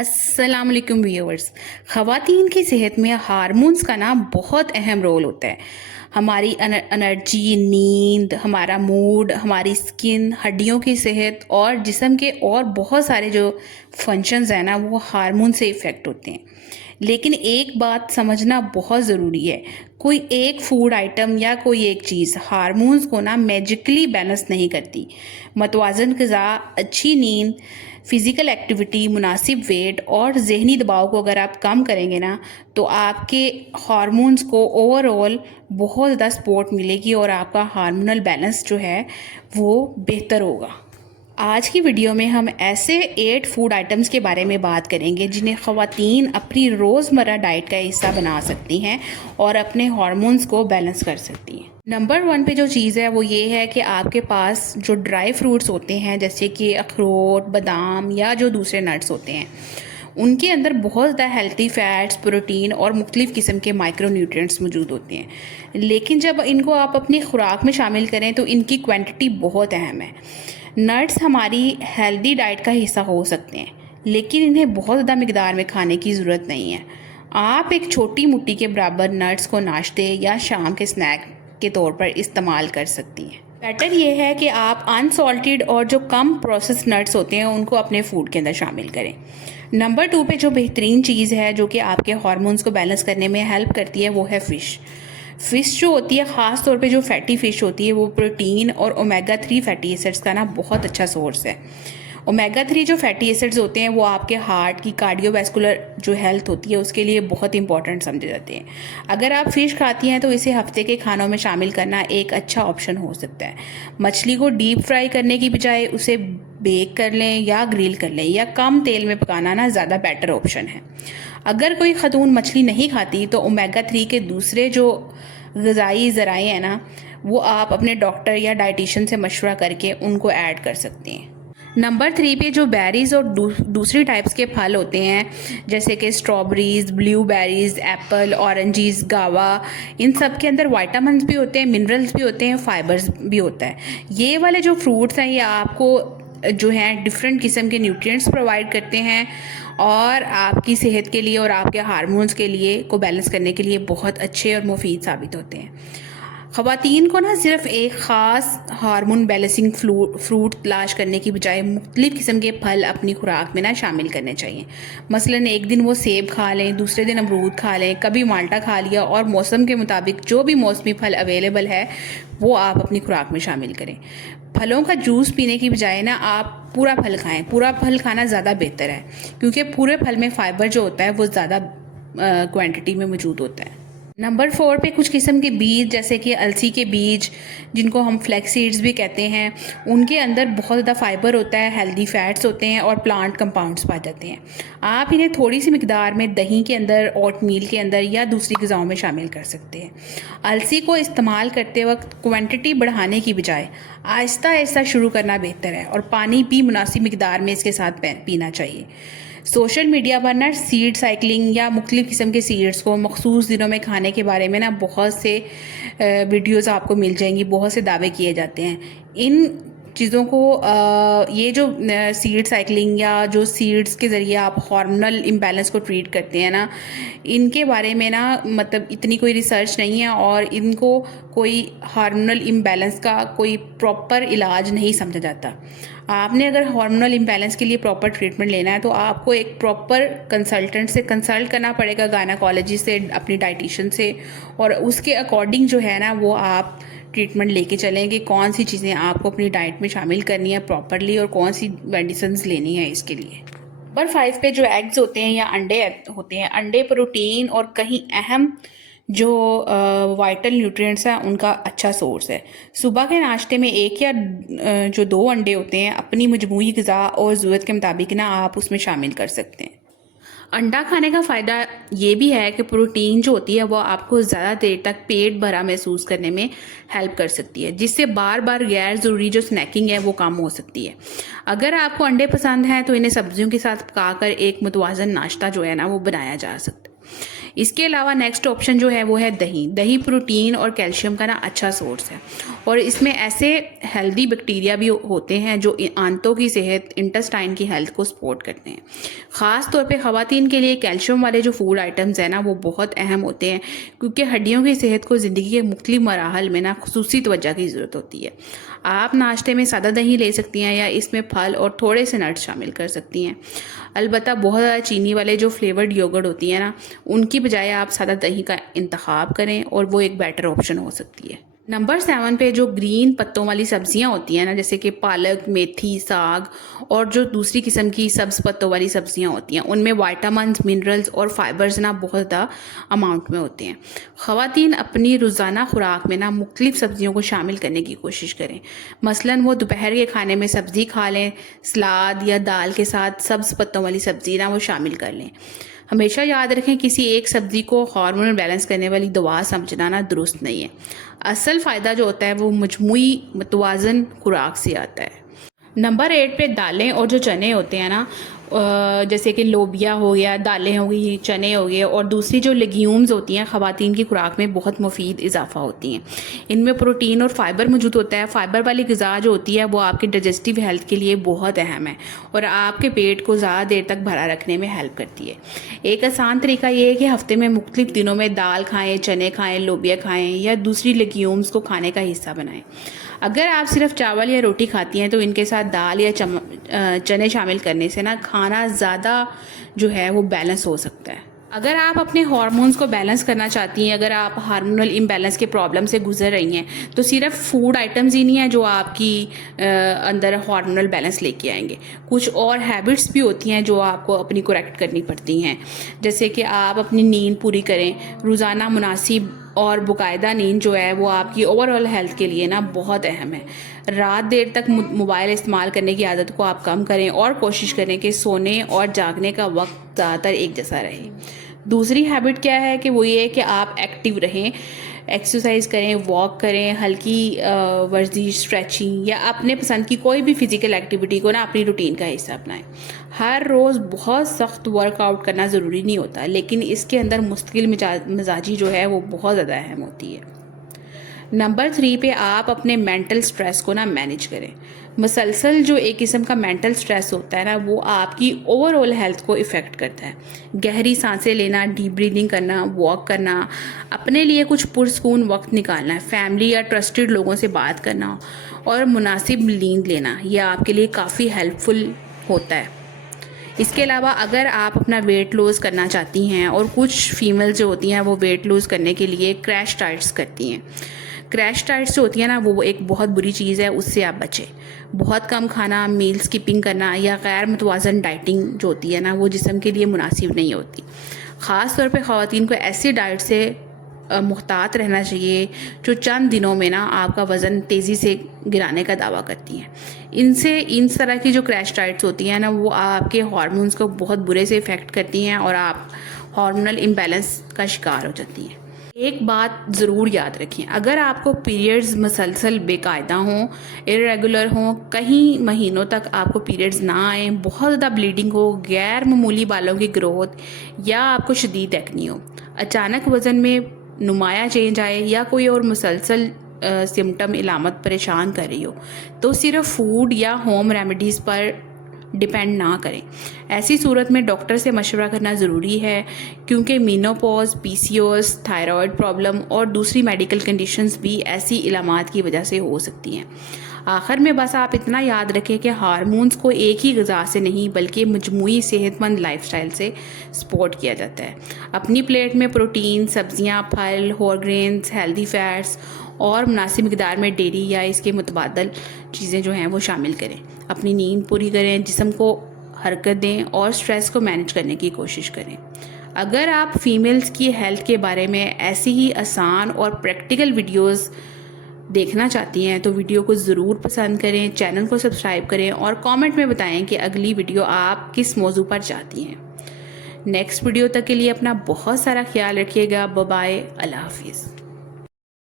अस्सलाम वालेकुम व्यूअर्स। ख़वातीन की सेहत में हार्मोन्स का ना बहुत अहम रोल होता है। हमारी एनर्जी, नींद, हमारा मूड, हमारी स्किन, हड्डियों की सेहत और जिस्म के और बहुत सारे जो फंक्शंस हैं ना वो हार्मोन से इफ़ेक्ट होते हैं। लेकिन एक बात समझना बहुत ज़रूरी है, कोई एक फूड आइटम या कोई एक चीज़ हार्मोन्स को ना मैजिकली बैलेंस नहीं करती। मतवाज़न ग़िज़ा, अच्छी नींद, फिज़िकल एक्टिविटी, मुनासिब वेट और ज़हनी दबाव को अगर आप कम करेंगे ना तो आपके हार्मोन्स को ओवरऑल बहुत ज़्यादा सपोर्ट मिलेगी और आपका हार्मोनल बैलेंस जो है वो बेहतर होगा। आज की वीडियो में हम ऐसे 8 फूड आइटम्स के बारे में बात करेंगे जिन्हें ख़वातीन अपनी रोज़मर्रा डाइट का हिस्सा बना सकती हैं और अपने हार्मोन्स को बैलेंस कर सकती हैं। नंबर 1 पे जो चीज़ है वो ये है कि आपके पास जो ड्राई फ्रूट्स होते हैं जैसे कि अखरोट, बादाम या जो दूसरे नट्स होते हैं उनके अंदर बहुत ज़्यादा हेल्थी फैट्स, प्रोटीन और मुख्तलिफ़ किस्म के माइक्रो न्यूट्रिएंट्स मौजूद होते हैं। लेकिन जब इनको आप अपनी खुराक में शामिल करें तो इनकी क्वांटिटी बहुत अहम है। नट्स हमारी हेल्दी डाइट का हिस्सा हो सकते हैं लेकिन इन्हें बहुत ज़्यादा मिकदार में खाने की ज़रूरत नहीं है। आप एक छोटी मुट्ठी के बराबर नट्स को नाश्ते या शाम के स्नैक के तौर पर इस्तेमाल कर सकती हैं। बेटर ये है कि आप अनसॉल्टेड और जो कम प्रोसेस नट्स होते हैं उनको अपने फूड के अंदर शामिल करें। नंबर 2 पे जो बेहतरीन चीज़ है जो कि आपके हार्मोन्स को बैलेंस करने में हेल्प करती है वो है फ़िश। फ़िश जो होती है, ख़ास तौर पे जो फैटी फ़िश होती है, वो प्रोटीन और ओमेगा 3 फैटी एसिड्स का ना बहुत अच्छा सोर्स है। ओमेगा 3 जो फैटी एसिड्स होते हैं वो आपके हार्ट की कार्डियोवैस्कुलर जो हेल्थ होती है उसके लिए बहुत इंपॉर्टेंट समझे जाते हैं। अगर आप फ़िश खाती हैं तो इसे हफ्ते के खानों में शामिल करना एक अच्छा ऑप्शन हो सकता है। मछली को डीप फ्राई करने की बजाय उसे बेक कर लें या ग्रिल कर लें या कम तेल में पकाना ना ज़्यादा बेटर ऑप्शन है। अगर कोई ख़तून मछली नहीं खाती तो ओमेगा 3 के दूसरे जो ग़िज़ाई ज़राए हैं ना वो आप अपने डॉक्टर या डाइटिशियन से मशवरा करके उनको ऐड कर सकते हैं। नंबर 3 पे जो बेरीज़ और दूसरी टाइप्स के फल होते हैं जैसे कि स्ट्रॉबेरीज़, ब्लूबेरीज़, एप्पल, ऑरेंजीज़, गावा, इन सब के अंदर विटामिन्स भी होते हैं, मिनरल्स भी होते हैं, फाइबर्स भी होता है। ये वाले जो फ्रूट्स हैं ये आपको जो हैं डिफरेंट किस्म के न्यूट्रिएंट्स प्रोवाइड करते हैं और आपकी सेहत के लिए और आपके हार्मोन्स के लिए को बैलेंस करने के लिए बहुत अच्छे और मुफीद साबित होते हैं। ख़वातीन को ना सिर्फ एक ख़ास हार्मोन बैलेंसिंग फ्रूट तलाश करने की बजाय मुख्तलिफ़ किस्म के फल अपनी खुराक में ना शामिल करने चाहिए। मसलन एक दिन वो सेब खा लें, दूसरे दिन अमरूद खा लें, कभी माल्टा खा लिया और मौसम के मुताबिक जो भी मौसमी फल अवेलेबल है वो आप अपनी खुराक में शामिल करें। फलों का जूस पीने की बजाय ना आप पूरा फल खाएं। पूरा फल खाना ज़्यादा बेहतर है क्योंकि पूरे फल में फ़ाइबर जो होता है वो ज़्यादा क्वांटिटी में मौजूद होता है। नंबर 4 पे कुछ किस्म के बीज जैसे कि अलसी के बीज जिनको हम फ्लैक्स सीड्स भी कहते हैं उनके अंदर बहुत ज़्यादा फाइबर होता है, हेल्दी फैट्स होते हैं और प्लांट कंपाउंड्स पाए जाते हैं। आप इन्हें थोड़ी सी मिकदार में दही के अंदर, ओट मील के अंदर या दूसरी ग़िज़ाओं में शामिल कर सकते हैं। अलसी को इस्तेमाल करते वक्त क्वांटिटी बढ़ाने की बजाय आहिस्ता आहिस्ता शुरू करना बेहतर है और पानी भी मुनासिब मिकदार में इसके साथ पीना चाहिए। सोशल मीडिया पर ना सीड साइकिलिंग या मुख्तलिफ़ किस्म के सीड्स को मखसूस दिनों में खाने के बारे में ना बहुत से वीडियोस आपको मिल जाएंगी, बहुत से दावे किए जाते हैं। इन चीज़ों को ये जो सीड साइकिलिंग या जो सीड्स के ज़रिए आप हार्मोनल इम्बैलेंस को ट्रीट करते हैं ना इनके बारे में ना मतलब इतनी कोई रिसर्च नहीं है और इनको कोई हार्मोनल इम्बैलेंस का कोई प्रॉपर इलाज नहीं समझा जाता। आपने अगर हार्मोनल इम्बैलेंस के लिए प्रॉपर ट्रीटमेंट लेना है तो आपको एक प्रॉपर कंसल्टेंट से कंसल्ट करना पड़ेगा, गायनेकोलॉजिस्ट से, अपनी डाइटिशियन से, और उसके अकॉर्डिंग जो है ना वो आप ट्रीटमेंट लेके चलें कि कौन सी चीज़ें आपको अपनी डाइट में शामिल करनी है प्रॉपरली और कौन सी मेडिसिन्स लेनी है इसके लिए। नंबर 5 पे जो एग्स होते हैं या अंडे होते हैं, अंडे प्रोटीन और कहीं अहम जो वाइटल न्यूट्रिएंट्स हैं उनका अच्छा सोर्स है। सुबह के नाश्ते में एक या जो 2 अंडे होते हैं अपनी मजमूई ग़िज़ा और ज़रूरत के मुताबिक ना आप उसमें शामिल कर सकते हैं। अंडा खाने का फ़ायदा ये भी है कि प्रोटीन जो होती है वो आपको ज़्यादा देर तक पेट भरा महसूस करने में हेल्प कर सकती है जिससे बार बार गैर ज़रूरी जो स्नैकिंग है वो कम हो सकती है। अगर आपको अंडे पसंद हैं तो इन्हें सब्जियों के साथ पकाकर एक मुतवाज़न नाश्ता जो है ना वो बनाया जा सकता है। इसके अलावा नेक्स्ट ऑप्शन जो है वो है दही। दही प्रोटीन और कैल्शियम का ना अच्छा सोर्स है और इसमें ऐसे हेल्दी बैक्टीरिया भी होते हैं जो आंतों की सेहत, इंटेस्टाइन की हेल्थ को सपोर्ट करते हैं। ख़ास तौर पे ख़वातीन के लिए कैल्शियम वाले जो फूड आइटम्स हैं ना वो बहुत अहम होते हैं, क्योंकि हड्डियों की सेहत को ज़िंदगी के मुख्तलिफ मराहल में ना खुसूसी तवज्जो की ज़रूरत होती है। आप नाश्ते में सादा दही ले सकती हैं या इसमें फल और थोड़े से नट्स शामिल कर सकती हैं। अलबत्ता बहुत ज़्यादा चीनी वाले जो फ्लेवर्ड योगर्ट होती हैं ना, उनकी बजाय आप सादा दही का इंतखाब करें और वो एक बेटर ऑप्शन हो सकती है। नंबर 7 पे जो ग्रीन पत्तों वाली सब्जियां होती हैं ना, जैसे कि पालक, मेथी, साग और जो दूसरी किस्म की सब्ज़ पत्तों वाली सब्जियां होती हैं, उनमें विटामिन्स, मिनरल्स और फाइबर्स ना बहुत ज़्यादा अमाउंट में होते हैं। ख़वातीन अपनी रोज़ाना खुराक में ना मुख्तलिफ सब्जियों को शामिल करने की कोशिश करें। मसलन वो दोपहर के खाने में सब्ज़ी खा लें, सलाद या दाल के साथ सब्ज़ पत्तों वाली सब्ज़ी ना वो शामिल कर लें। हमेशा याद रखें, किसी एक सब्ज़ी को हार्मोनल बैलेंस करने वाली दवा समझना ना दुरुस्त नहीं है। असल फ़ायदा जो होता है वो मजमूई मतवाज़न खुराक से आता है। नंबर 8 पे दालें और जो चने होते हैं ना, जैसे कि लोबिया हो गया, दालें हो गई, चने हो गए और दूसरी जो लेग्यूम्स होती हैं, ख़वातीन की खुराक में बहुत मुफीद इजाफा होती हैं। इनमें प्रोटीन और फाइबर मौजूद होता है। फाइबर वाली ग़िज़ा जो होती है वो आपकी डाइजेस्टिव हेल्थ के लिए बहुत अहम है और आपके पेट को ज़्यादा देर तक भरा रखने में हेल्प करती है। एक आसान तरीका ये है कि हफ्ते में मुख्तलिफ दिनों में दाल खाएँ, चने खाएँ, लोबिया खाएँ या दूसरी लेग्यूम्स को खाने का हिस्सा बनाएँ। अगर आप सिर्फ चावल या रोटी खाती हैं तो इनके साथ दाल या चने शामिल करने से ना खाना ज़्यादा जो है वो बैलेंस हो सकता है। अगर आप अपने हार्मोन्स को बैलेंस करना चाहती हैं, अगर आप हार्मोनल इम्बैलेंस के प्रॉब्लम से गुजर रही हैं, तो सिर्फ फूड आइटम्स ही नहीं है जो आपकी अंदर हार्मोनल बैलेंस लेके आएंगे। कुछ और हैबिट्स भी होती हैं जो आपको अपनी करेक्ट करनी पड़ती हैं, जैसे कि आप अपनी नींद पूरी करें। रोज़ाना मुनासिब और बाकायदा नींद जो है वो आपकी ओवरऑल हेल्थ के लिए ना बहुत अहम है। रात देर तक मोबाइल इस्तेमाल करने की आदत को आप कम करें और कोशिश करें कि सोने और जागने का वक्त ज़्यादातर एक जैसा रहे। दूसरी हैबिट क्या है कि वो ये है कि आप एक्टिव रहें, एक्सरसाइज करें, वॉक करें, हल्की वर्जिश, स्ट्रेचिंग या अपने पसंद की कोई भी फिज़िकल एक्टिविटी को ना अपनी रूटीन का हिस्सा अपनाएं। हर रोज़ बहुत सख्त वर्कआउट करना ज़रूरी नहीं होता, लेकिन इसके अंदर मुस्तकिल मिजाजी जो है वो बहुत ज़्यादा अहम होती है। नंबर 3 पे आप अपने मेंटल स्ट्रेस को ना मैनेज करें। मुसलसल जो एक किस्म का मेंटल स्ट्रेस होता है ना, वो आपकी ओवरऑल हेल्थ को इफ़ेक्ट करता है। गहरी सांसें लेना, डीप ब्रीदिंग करना, वॉक करना, अपने लिए कुछ पुरसकून वक्त निकालना, फैमिली या ट्रस्टेड लोगों से बात करना और मुनासिब नींद लेना, यह आपके लिए काफ़ी हेल्पफुल होता है। इसके अलावा अगर आप अपना वेट लॉस करना चाहती हैं, और कुछ फीमेल जो होती हैं वो वेट लॉस करने के लिए क्रैश डाइट्स करती हैं। क्रैश डाइट्स जो होती है ना वो एक बहुत बुरी चीज़ है, उससे आप बचें। बहुत कम खाना, मील स्किपिंग करना या गैर मुतवाज़न डाइटिंग जो होती है ना वो जिस्म के लिए मुनासिब नहीं होती। ख़ास तौर पे ख़वातीन को ऐसी डाइट से मुहतात रहना चाहिए जो चंद दिनों में ना आपका वज़न तेज़ी से गिराने का दावा करती हैं। इन तरह की जो क्रैश डाइट्स होती हैं ना वो आपके हार्मोन्स को बहुत बुरे से इफ़ेक्ट करती हैं और आप हार्मोनल इम्बैलेंस का शिकार हो जाती हैं। एक बात ज़रूर याद रखें, अगर आपको पीरियड्स मसलसल बेकायदा हों, इरेगुलर हों, कई महीनों तक आपको पीरियड्स ना आए, बहुत ज़्यादा ब्लीडिंग हो, गैर मामूली बालों की ग्रोथ या आपको शदीद एक्ने हो, अचानक वज़न में नुमाया चेंज आए या कोई और मुसलसल सिम्टम इलामत परेशान कर रही हो, तो सिर्फ फूड या होम रेमेडीज़ पर डिपेंड ना करें। ऐसी सूरत में डॉक्टर से मशवरा करना ज़रूरी है, क्योंकि मीनोपॉज, पीसीओएस, थायराइड प्रॉब्लम और दूसरी मेडिकल कंडीशंस भी ऐसी इलामात की वजह से हो सकती हैं। आखिर में बस आप इतना याद रखें कि हार्मोन्स को एक ही ग़िज़ा से नहीं बल्कि मजमूई सेहतमंद लाइफस्टाइल से सपोर्ट किया जाता है। अपनी प्लेट में प्रोटीन, सब्जियां, फल, होल ग्रेन्स, हेल्दी फैट्स और मुनासिब मिकदार में डेयरी या इसके मुतबादल चीज़ें जो हैं वो शामिल करें। अपनी नींद पूरी करें, जिस्म को हरकत दें और स्ट्रेस को मैनेज करने की कोशिश करें। अगर आप फीमेल्स की हेल्थ के बारे में ऐसी ही आसान और प्रैक्टिकल वीडियोस देखना चाहती हैं तो वीडियो को ज़रूर पसंद करें, चैनल को सब्सक्राइब करें और कमेंट में बताएं कि अगली वीडियो आप किस मौजू पर चाहती हैं। नेक्स्ट वीडियो तक के लिए अपना बहुत सारा ख्याल रखिएगा। बाय बाय, अल्लाह हाफिज़।